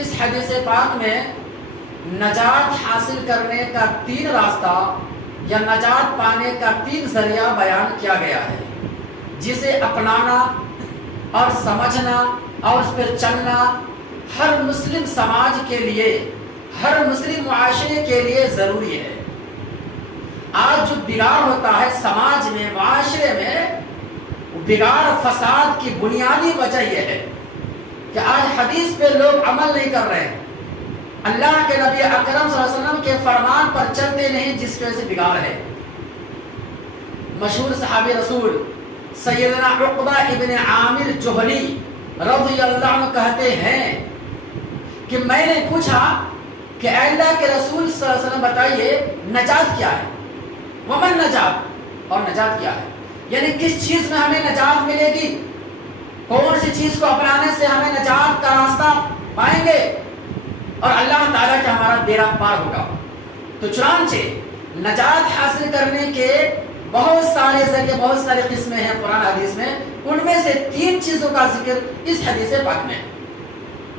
اس حدیث پاک میں نجات حاصل کرنے کا 3 راستہ یا نجات پانے کا 3 ذریعہ بیان کیا گیا ہے، جسے اپنانا اور سمجھنا اور اس پر چلنا ہر مسلم سماج کے لیے، ہر مسلم معاشرے کے لیے ضروری ہے۔ آج جو بگاڑ ہوتا ہے سماج میں، معاشرے میں، بگاڑ فساد کی بنیادی وجہ یہ ہے کہ آج حدیث پہ لوگ عمل نہیں کر رہے ہیں، اللہ کے نبی اکرم صلی اللہ علیہ وسلم کے فرمان پر چلتے نہیں، جس کی وجہ سے بگاڑ ہے۔ مشہور صحابی رسول سیدنا عقبہ ابن عامر جوہنی رضی اللہ عنہ کہتے ہیں کہ میں نے پوچھا کہ اے اللہ کے رسول صلی اللہ علیہ وسلم بتائیے نجات کیا ہے؟ ومن نجات، اور نجات کیا ہے؟ یعنی کس چیز میں ہمیں نجات ملے گی، کون سی چیز کو اپنانے سے ہمیں نجات کا راستہ پائیں گے اور اللہ تعالیٰ کا ہمارا بیڑا پار ہوگا۔ تو چنانچہ نجات حاصل کرنے کے بہت سارے ذریعے، بہت سارے قسمیں ہیں قرآن حدیث میں، ان میں سے 3 چیزوں کا ذکر اس حدیث پاک میں۔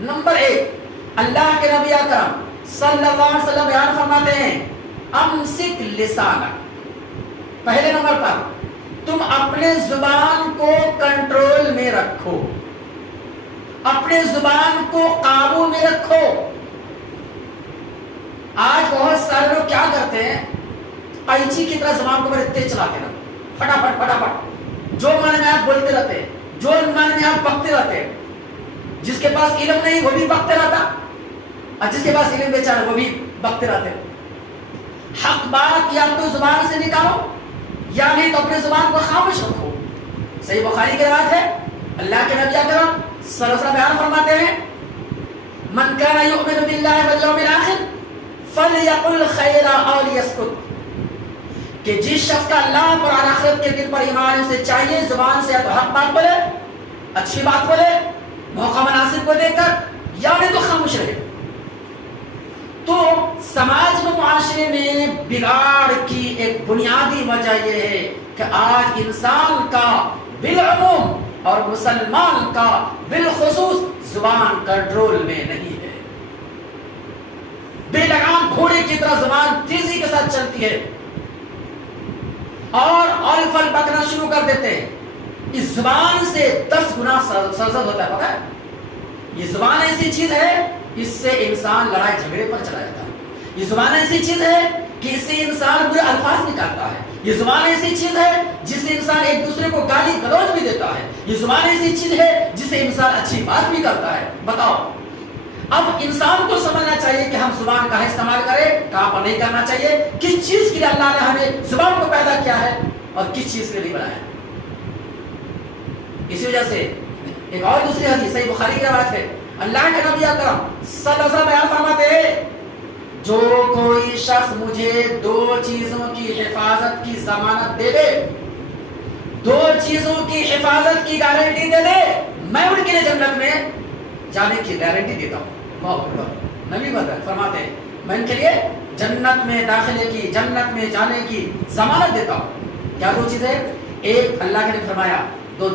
نمبر 1، اللہ کے نبی اکرم صلی اللہ علیہ وسلم بیان فرماتے ہیں امسک لسانک، پہلے نمبر پر تم اپنے زبان کو کنٹرول میں رکھو، اپنے زبان کو قابو میں رکھو۔ آج بہت سارے لوگ کیا کرتے ہیں، قینچی کی طرح زبان کو بڑے تیز چلاتے ہیں، پھٹافٹ پھٹافٹ، جو من میں آپ بولتے رہتے، جو من میں آپ بکتے رہتے۔ جس کے پاس علم نہیں وہ بھی بکتے رہتا، اور جس کے پاس علم بیچارہ وہ بھی بکتے رہتے۔ حق بات یا تو زبان سے نکالو یا نہیں تو اپنے زبان کو خاموش رکھو۔ صحیح بخاری کی روایت ہے، اللہ کے نبی اکرم صلی اللہ علیہ وسلم بیان فرماتے ہیں من کان یؤمن باللہ والیوم الآخر فلیقل خیرا او لیسکت، کہ جس شخص کا اللہ پر اور آخرت کے دن پر ایمان اسے چاہیے زبان سے یا تو حق بات بولے، اچھی بات بولے، موقع مناسب کو دیکھ کر، یا نہیں تو خاموش رہے۔ تو سماج میں، معاشرے میں بگاڑ کی ایک بنیادی وجہ یہ ہے کہ آج انسان کا بالعموم اور مسلمان کا بالخصوص زبان کنٹرول میں نہیں ہے۔ بے لگام گھوڑے کی طرح زبان تیزی کے ساتھ چلتی ہے اور الفل بکنا شروع کر دیتے ہیں۔ اس زبان سے 10 گنا سرزد ہوتا ہے، پتہ ہے؟ یہ زبان ایسی چیز ہے، اس سے انسان لڑائی جھگڑے پر چلا جاتا ہے۔ یہ زبان ایسی چیز ہے کہ اس سے انسان برے الفاظ نکالتا ہے۔ یہ زبان ایسی چیز ہے جس سے انسان ایک دوسرے کو گالی گلوچ بھی دیتا ہے۔ یہ زبان ایسی چیز ہے جس سے انسان اچھی بات بھی کرتا ہے۔ بتاؤ، اب انسان کو سمجھنا چاہیے کہ ہم زبان کا استعمال کریں، کہاں پر نہیں کرنا چاہیے، کس چیز کے لیے اللہ نے ہمیں زبان کو پیدا کیا ہے اور کس چیز کے لیے بنایا ہے۔ اسی وجہ سے ایک اور دوسری حدیث صحیح بخاری کی روایت ہے، اللہ کے نبی اکرم صلی اللہ علیہ وسلم بیان فرماتے ہیں جو کوئی شخص مجھے 2 چیزوں کی حفاظت کی ضمانت دے دے، 2 چیزوں کی حفاظت کی گارنٹی دے دے، میں ان کے لیے جنت میں جانے کی گارنٹی دیتا ہوں۔ اللہ اکبر، نبی فرماتے ہیں میں ان کے لیے جنت میں داخلے کی، جنت میں جانے کی ضمانت دیتا ہوں۔ کیا 2 چیزیں؟ ایک، اللہ نے فرمایا جو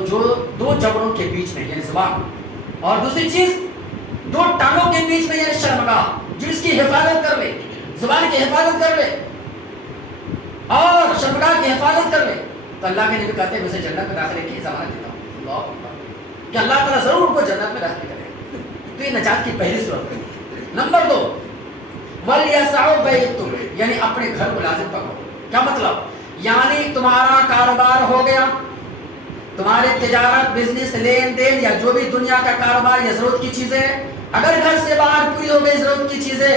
2 جبڑوں کے بیچ میں یعنی زبان، اور دوسری چیز 2 ٹانگوں کے بیچ میں یعنی شرمگاہ، جو اس کی حفاظت کر لے، زبان کی حفاظت کر لے اور شرمگاہ کی حفاظت کر لے، تو اللہ کے نبی کہتے ہیں میں اسے جنت میں داخلے کی ضمانت دیتا ہوں۔ اللہ اکبر، کہ اللہ تعالیٰ ضرور ان کو جنت میں داخل کرے۔ تو یہ نجات کی پہلی صورت ہے۔ نمبر 2، وَلْيَسْعُ بَيْتُهُ، یعنی اپنے گھر کو لازم پکڑو۔ کیا مطلب؟ یعنی تمہارا کاروبار ہو گیا، تمہاری تجارت، بزنس، لین دین یا جو بھی دنیا کا کاروبار یا ضرورت کی چیزیں، اگر گھر سے باہر پوری ہو گئی ضرورت کی چیزیں،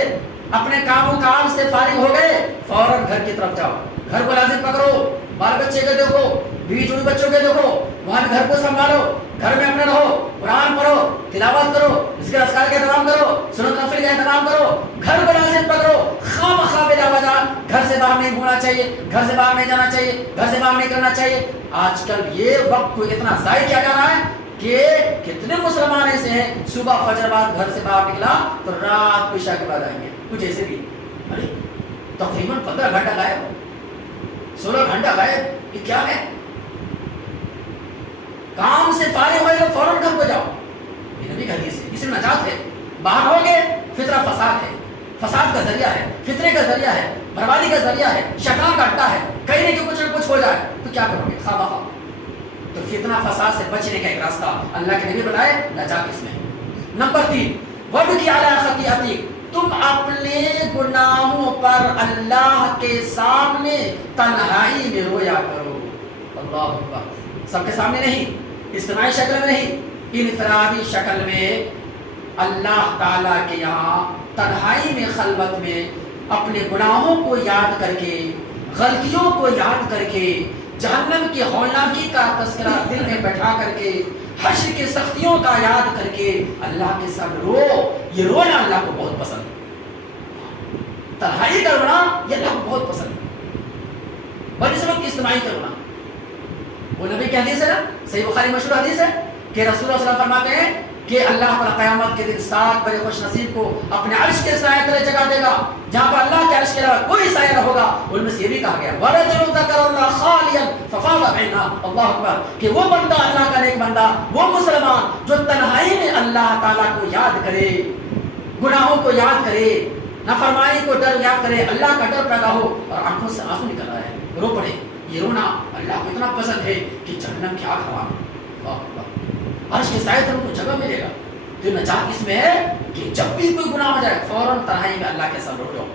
اپنے کام و کام سے فارغ ہو گئے، فوراً گھر کی طرف جاؤ، گھر کو لازم پکڑو، بال بچے کے دیکھو، بیوی جوڑی بچوں کے دیکھو، وہاں گھر کو سنبھالو، گھر میں اپنے رہو، قرآن پڑھو، تلاوت کرو، اس کے اذکار کا اہتمام کرو، سنت نفل کا اہتمام کرو، گھر کو لازم پکڑو، خواہ بلا وجہ گھر سے باہر نہیں گھومنا چاہیے، گھر سے باہر نہیں جانا چاہیے، گھر سے باہر نہیں کرنا چاہیے۔ آج کل یہ وقت کو اتنا ضائع کیا جا رہا ہے کہ کتنے مسلمان ایسے ہیں صبح فجر بعد گھر سے باہر نکلا تو رات کو عشاء کے بعد آئیں گے، کچھ ایسے بھی تقریباً 15 گھنٹہ غائب، 16 گھنٹہ غائب، یہ کیا ہے؟ کام سے فارغ ہوئے تو فوراً گھر کو جاؤ، یہ نبی کا حدیث ہے، اس میں نجات ہے۔ باہر ہو گئے، فطرہ فساد ہے، فساد کا ذریعہ ہے، فطرے کا ذریعہ ہے، بربادی کا ذریعہ ہے، شیطان کا اڈا ہے، کہیں نہیں کہ کچھ نہ کچھ ہو جائے تو کیا کرو گے؟ خواہ بخواہ۔ تو فتنہ فساد سے بچنے کا ایک راستہ اللہ کے نبی بتائے، نجات اس میں ہے۔ نمبر 3، وَبْكِ عَلَىٰ خَطِيئَتِكَ، تم اپنے گناہوں پر اللہ کے سامنے تنہائی میں رویا کرو۔ اللہ اکبر، سب کے سامنے نہیں، اجتماعی شکل میں نہیں، انفرادی شکل میں اللہ تعالیٰ کے یہاں تنہائی میں، خلوت میں اپنے گناہوں کو یاد کر کے، غلطیوں کو یاد کر کے، جہنم کی ہولناکی کا تذکرہ دل میں بیٹھا کر کے، حشر کی سختیوں کا یاد کر کے اللہ کے ساتھ رو۔ یہ رونا اللہ کو بہت پسند ہے، تنہائی کا رونا یہ اللہ کو بہت پسند ہے، اور اس وقت اجتماعی کا رونا۔ وہ نبی کی حدیث ہے نا، صحیح بخاری مشہور حدیث ہے کہ رسول اللہ صلی اللہ علیہ وسلم فرماتے ہیں کہ اللہ تعالیٰ قیامت کے دن 7 بڑے خوش نصیب کو اپنے عرش کے سائے تلے جگہ دے گا، جہاں پر اللہ کے عرش کے علاوہ کوئی سایہ نہ ہوگا۔ ان میں سے یہ بھی کہا گیا وَرَجُلٌ ذَكَرَ اللَّهَ خَالِيًا فَفَاضَ عَيْنَاهُ، اللہ اکبر، کہ وہ بندہ، اللہ کا نیک بندہ، وہ مسلمان جو تنہائی میں اللہ تعالیٰ کو یاد کرے، گناہوں کو یاد کرے، نافرمانی کو ڈر یاد کرے، اللہ کا ڈر پیدا ہو اور آنکھوں سے آنسو نکل رہا ہے، رو پڑے۔ یہ رونا اللہ کو اتنا پسند ہے کہ جہنم کی آگ ہوا میں، اللہ اکبر، عرش کے سائے تلے کو جگہ ملے گا۔ تو نجات اس میں ہے کہ جب بھی کوئی گناہ ہو جائے فوراً تنہائی میں اللہ کے ساتھ لوٹو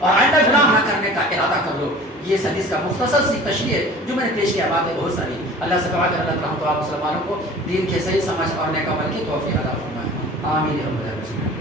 اور آئندہ گناہ نہ کرنے کا ارادہ کر لو۔ یہ اس حدیث کا مختصر سی تشریح ہے جو میں نے پیش کیا، باتیں بہت ساری۔ اللہ سے دعا کر اللہ تعالیٰ ہم تو آپ مسلمانوں کو دین کے صحیح سمجھ اور نیک عمل کی توفیق عطا فرمائے، آمین۔